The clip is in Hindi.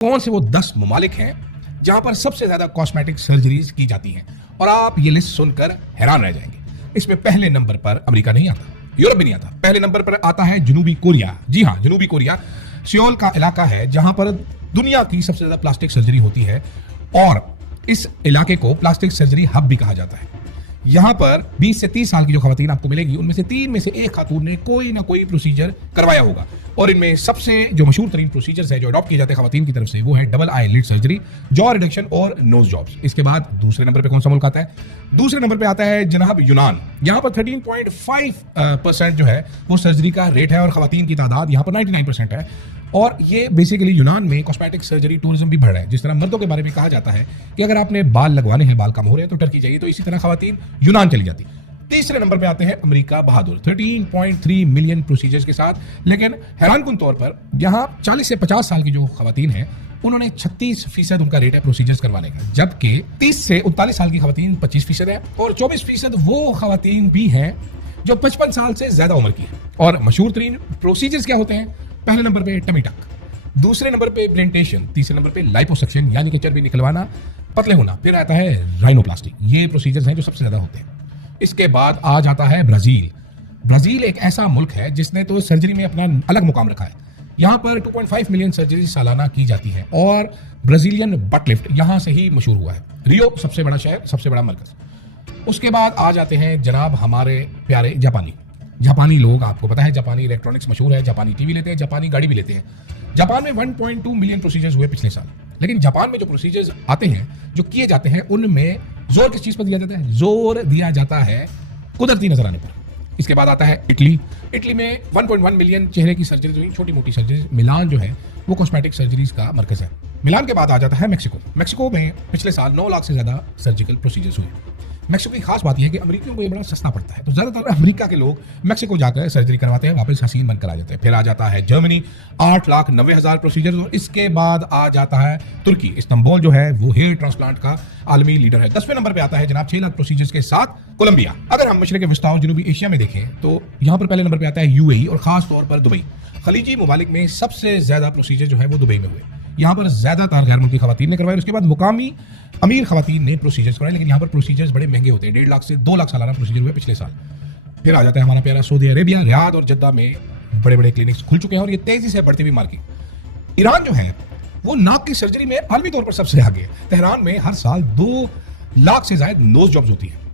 कौन से वो 10 ममालिक हैं जहां पर सबसे ज्यादा कॉस्मेटिक सर्जरीज की जाती हैं, और आप ये लिस्ट सुनकर हैरान रह जाएंगे। इसमें पहले नंबर पर अमेरिका नहीं आता, यूरोप भी नहीं आता। पहले नंबर पर आता है जनूबी कोरिया। जी हाँ, जनूबी कोरिया सियोल का इलाका है जहां पर दुनिया की सबसे ज्यादा प्लास्टिक सर्जरी होती है, और इस इलाके को प्लास्टिक सर्जरी हब भी कहा जाता है। यहां पर 20 से 30 साल की जो खवातीन आपको मिलेगी, उनमें से 3 में से 1 खातून ने कोई ना कोई प्रोसीजर करवाया होगा, और इनमें सबसे जो मशहूर तरीन प्रोसीजर्स है जो अडॉप्ट किए जाते हैं खवातीन की तरफ से, वो है double eyelid surgery, jaw reduction और नोज जॉब्स। इसके बाद दूसरे नंबर पे कौन सा मुल्क आता है? दूसरे नंबर पे आता है जनाब यूनान। यहां पर 13.5% जो है वो सर्जरी का रेट है, और खवातीन की तादाद यहां पर 99% है। और ये बेसिकली यूनान में कॉस्मेटिक सर्जरी टूरिज्म भी बढ़ रहा है। जिस तरह मर्दों के बारे में कहा जाता है कि अगर आपने बाल लगवाने हैं, बाल कम हो रहे हैं तो टर्की जाइए, तो इसी तरह खवातीन यूनान चली जाती। तीसरे नंबर पे आते हैं अमेरिका बहादुर 13.3 मिलियन प्रोसीजर्स के साथ। लेकिन हैरानकुन तौर पर यहाँ 40 से 50 साल की जो खवातीन है, उन्होंने 36% उनका रेट है प्रोसीजर्स करवाने का, जबकि 30 से 39 साल की खवातीन 25% है, और 24% वो खवातीन भी हैं जो 55 साल से ज्यादा उम्र की है। और मशहूर तरीन प्रोसीजर्स क्या होते हैं? पहले नंबर पे टमी टक, दूसरे नंबर पे प्रेंटेशन, तीसरे नंबर पे लाइपोसक्शन यानी कि चर्बी निकलवाना, पतले होना, फिर आता है राइनोप्लास्टी। ये प्रोसीजर्स हैं जो सबसे ज्यादा होते हैं। इसके बाद आ जाता है ब्राजील। ब्राजील एक ऐसा मुल्क है जिसने तो सर्जरी में अपना अलग मुकाम रखा है। यहाँ पर 2.5 मिलियन सर्जरी सालाना की जाती है, और ब्राजीलियन बट लिफ्ट यहाँ से ही मशहूर हुआ है। रियो सबसे बड़ा शहर, सबसे बड़ा मरकज। उसके बाद आ जाते हैं जनाब हमारे प्यारे जापानी लोग। आपको पता है जापानी इलेक्ट्रॉनिक्स मशहूर है, जापानी टीवी लेते हैं, जापानी गाड़ी भी लेते हैं। जापान में 1.2 मिलियन प्रोसीजर्स हुए पिछले साल। लेकिन जापान में जो प्रोसीजर्स आते हैं, जो किए जाते हैं, उनमें जोर किस चीज पर दिया जाता है? जोर दिया जाता है कुदरती नजर आने पर। इसके बाद आता है इटली में 1.1 मिलियन चेहरे की सर्जरीज हुई, छोटी मोटी सर्जरीज। मिलान जो है वो कॉस्मेटिक सर्जरीज का मरकज है। मिलान के बाद आ जाता है मैक्सिको में पिछले साल 9 लाख से ज्यादा सर्जिकल प्रोसीजर्स हुए। मैक्सिको की खास बात यह है कि अमेरिकियों को ये बड़ा सस्ता पड़ता है, तो ज्यादातर अमेरिका के लोग मैक्सिको जाकर सर्जरी करवाते हैं, वापस हसीन बनकर आ जाते हैं। फिर आ जाता है जर्मनी, 8,90,000 प्रोसीजर। और इसके बाद आ जाता है तुर्की। इस्तांबुल जो है वो हेयर ट्रांसप्लांट का आलमी लीडर है। 10वें नंबर पे आता है जनाब 6 लाख प्रोसीजर्स के साथ कोलंबिया। अगर हम मशरक़ वस्ता और जनूबी एशिया में देखें तो यहाँ पर पहले नंबर पे आता है यूएई, और खास तौर पर दुबई। खलीजी ममालिक में सबसे ज्यादा प्रोसीजर जो है वो दुबई में हुए। यहाँ पर ज्यादातर गैर मुल्की खवातीन ने करवाए। उसके बाद मुकामी अमीर खवातीन ने प्रोसीजर्स करवाए, लेकिन यहाँ पर प्रोसीजर्स बड़े महंगे होते हैं। 1.5 लाख से 2 लाख सालाना प्रोसीजर हुए पिछले साल। फिर आ जाता है हमारा प्यारा सऊदी अरेबिया। रियाद और जद्दा में बड़े बड़े क्लिनिक्स खुल चुके हैं, और ये तेजी से बढ़ती हुई मार्केट। ईरान जो है वो नाक की सर्जरी में आलमी तौर पर सबसे आगे है। तेहरान में हर साल 2 लाख से ज्यादा नोज जॉब्स होती है।